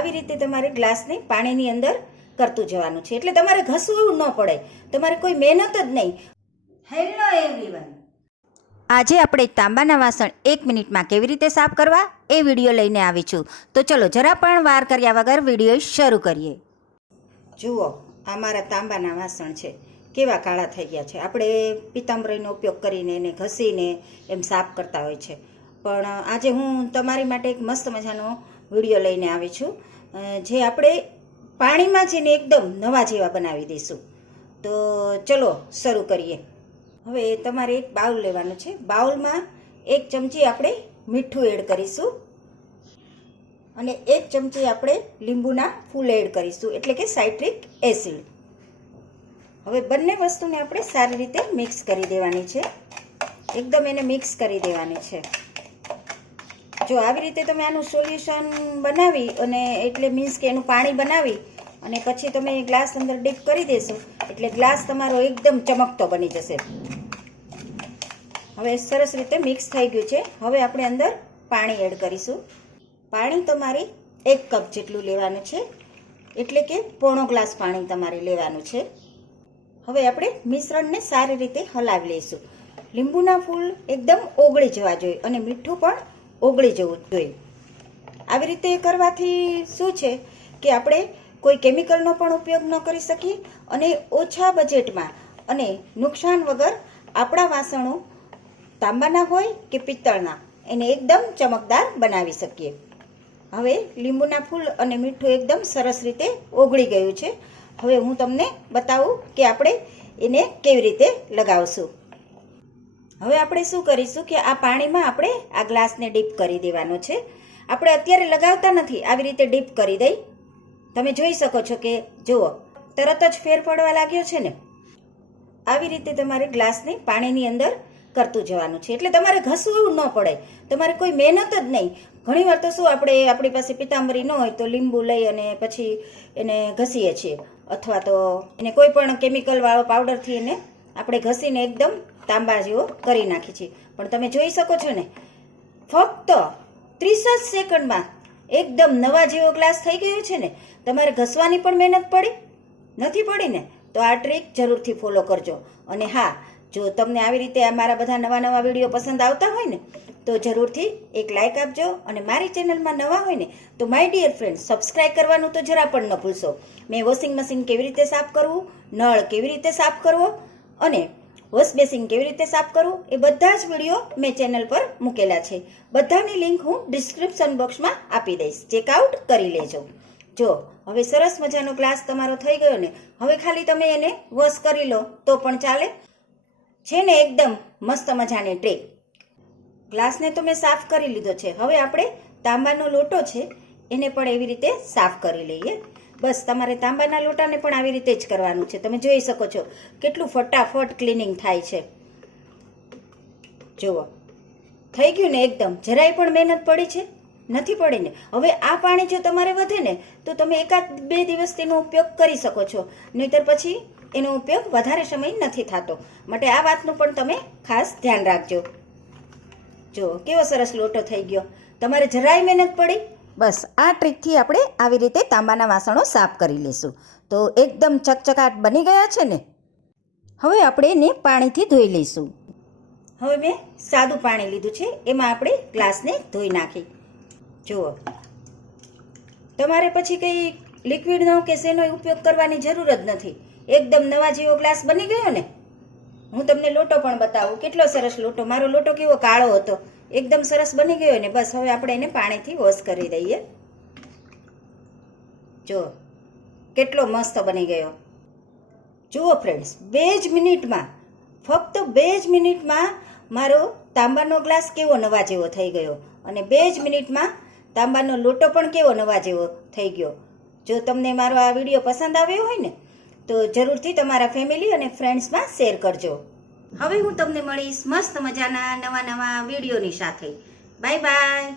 આવી રીતે તમારે ગ્લાસને પાણીની અંદર કરતું જવાનું છે. એટલે તમારે ઘસવું ન પડે. તમારે કોઈ મહેનત જ નહીં. હેલો એવરીવન આજે આપણે તાંબાના વાસણ એક મિનિટમાં કેવી રીતે સાફ કરવા એ વીડિયો લઈને આવી છું. તો ચલો જરા પણ વાર કર્યા વગર વીડિયો શરૂ કરીએ. જુઓ આ મારા તાંબાના વાસણ છે. કેવા કાળા થઈ ગયા છે. આપણે પિત્તાંબરીનો ઉપયોગ કરીને એને ઘસીને એમ સાફ કરતા હોય છે. પણ આજે હું તમારી માટે એક મસ્ત મજાનો વીડિયો લઈને આવી છું. જે આપણે પાણીમાં છે ને એકદમ નવા જેવા બનાવી દઈશું. તો ચલો શરૂ કરીએ. હવે તમારે એક બાઉલ લેવાનું છે. બાઉલમાં એક ચમચી આપણે મીઠું એડ કરીશું. અને એક ચમચી આપણે લીંબુના ફૂલ એડ કરીશું. એટલે કે સાઇટ્રિક એસિડ. હવે બંને વસ્તુને આપણે સારી રીતે મિક્સ કરી દેવાની છે. એકદમ એને મિક્સ કરી દેવાની છે. જો આવી રીતે તમે આનું સોલ્યુશન બનાવી અને એટલે મીન્સ કે એનું પાણી બનાવી અને પછી તમે ગ્લાસ અંદર ડીપ કરી દેશો, એટલે ગ્લાસ તમારો એકદમ ચમકતો બની જશે. હવે સરસ રીતે મિક્સ થઈ ગયું છે. હવે આપણે અંદર પાણી એડ કરીશું. પાણી તમારે એક કપ જેટલું લેવાનું છે. એટલે કે પોણો ગ્લાસ પાણી તમારે લેવાનું છે. હવે આપણે મિશ્રણને સારી રીતે હલાવી લઈશું. લીંબુના ફૂલ એકદમ ઓગળી જવા જોઈએ અને મીઠું પણ ઓગળી જવું જોઈએ. આવી રીતે કરવાથી શું છે કે આપણે કોઈ કેમિકલનો પણ ઉપયોગ ન કરી શકીએ અને ઓછા બજેટમાં અને નુકસાન વગર આપણા વાસણો તાંબાના હોય કે પિત્તળના એને એકદમ ચમકદાર બનાવી શકીએ. હવે લીંબુના ફૂલ અને મીઠું એકદમ સરસ રીતે ઓગળી ગયું છે. હવે હું તમને બતાવું કે આપણે એને કેવી રીતે લગાવશું. હવે આપણે શું કરીશું કે આ પાણીમાં આપણે આ ગ્લાસને ડીપ કરી દેવાનો છે. આપણે અત્યારે લગાવતા નથી, આવી રીતે ડીપ કરી દઈ. તમે જોઈ શકો છો કે, જુઓ, તરત જ ફેર પડવા લાગ્યો છે ને. આવી રીતે તમારે ગ્લાસને પાણીની અંદર કરતું જવાનું છે. એટલે તમારે ઘસવું ન પડે. તમારે કોઈ મહેનત જ નહીં. ઘણી વાર તો શું આપણે, આપણી પાસે પિતાંબરી ન હોય તો લીંબુ લઈ અને પછી એને ઘસીએ છીએ. અથવા તો એને કોઈ પણ કેમિકલ વાળો પાવડરથી એને આપણે ઘસીને એકદમ તાંબા જેવો કરી નાખીએ છીએ પણ તમે જોઈ શકો છો ને, ફક્ત ત્રીસ જ સેકન્ડમાં એકદમ નવા જેવો ગ્લાસ થઈ ગયો છે ને, તમારે ઘસવાની પણ મહેનત પડી? નથી પડી ને? તો આ ટ્રીક જરૂરથી ફોલો કરજો. અને હા, જો તમને આવી રીતે મારા બધા નવા નવા વીડિયો પસંદ આવતા હોય ને, તો જરૂરથી એક લાઇક આપજો. અને મારી ચેનલમાં નવા હોય ને, તો માય ડિયર ફ્રેન્ડ સબસ્ક્રાઇબ કરવાનું તો જરા પણ ન ભૂલશો. મેં વોશિંગ મશીન કેવી રીતે સાફ કરવું? નળ કેવી રીતે સાફ કરવો? અને વોશ બેસિંગ કેવી રીતે સાફ કરવું એ બધા જ વીડિયો મેં ચેનલ પર મૂકેલા છે. બધાની લિંક હું ડિસ્ક્રિપ્શન બોક્સમાં આપી દઈશ. ચેકઆઉટ કરી લેજો. જો, હવે સરસ મજાનો ગ્લાસ તમારો થઈ ગયો ને, હવે ખાલી તમે એને વોશ કરી લો, તો પણ ચાલે. છે ને એકદમ મસ્ત મજાની ટ્રે ગ્લાસને તો મેં સાફ કરી લીધો છે. હવે આપણે તાંબાનો લોટો છે, એને પણ એવી રીતે સાફ કરી લઈએ. બસ, તમારે તાંબાના લોટાને પણ આવી રીતે જ કરવાનું છે. તમે જોઈ શકો છો કેટલું ફટાફટ ક્લિનિંગ થાય છે. જુઓ. થઈ ગયું ને એકદમ. જરાય પણ મહેનત પડી છે? નથી પડી ને? હવે આ પાણી જો તમારે વધે ને, તો તમે એકાદ બે દિવસ તેનો ઉપયોગ કરી શકો છો. નહીતર પછી એનો ઉપયોગ વધારે સમય નથી થતો. માટે આ વાતનું પણ તમે ખાસ ધ્યાન રાખજો. જો કેવો સરસ લોટો થઈ ગયો. તમારે જરાય મહેનત પડી? બસ, આ ટ્રીકથી આપણે આવી રીતે તાંબાના વાસણો સાફ કરી લઈશું. તો એકદમ ચકચકાટ બની ગયા છે ને? હવે આપણે એને પાણીથી ધોઈ લઈશું. હવે મેં સાદું પાણી લીધું છે, એમાં આપણે ગ્લાસને ધોઈ નાખી. જુઓ. તમારે પછી કંઈ લિક્વિડનો કે શેનો ઉપયોગ કરવાની જરૂર જ નથી. એકદમ નવા જેવો ગ્લાસ બની ગયો ને? હું તમને લોટો પણ બતાવું, કેટલો સરસ લોટો. મારો લોટો કેવો કાળો હતો. એકદમ સરસ બની ગયો ને બસ હવે આપણે એને પાણીથી વોશ કરી દઈએ. જો, કેટલો મસ્ત બની ગયો. જુઓ ફ્રેન્ડ્સ બે જ મિનિટમાં, ફક્ત બે જ મિનિટમાં મારો તાંબાનો ગ્લાસ કેવો નવા જેવો થઈ ગયો અને બે જ મિનિટમાં તાંબાનો લોટો પણ કેવો નવા જેવો થઈ ગયો. જો તમને મારો આ વીડિયો પસંદ આવ્યો હોય ને, તો જરૂરથી તમારા ફેમિલી અને ફ્રેન્ડ્સમાં શેર કરજો. હવે હું તમને મળીશ મસ્ત મજાના નવા નવા વિડીયોની સાથે. Bye bye.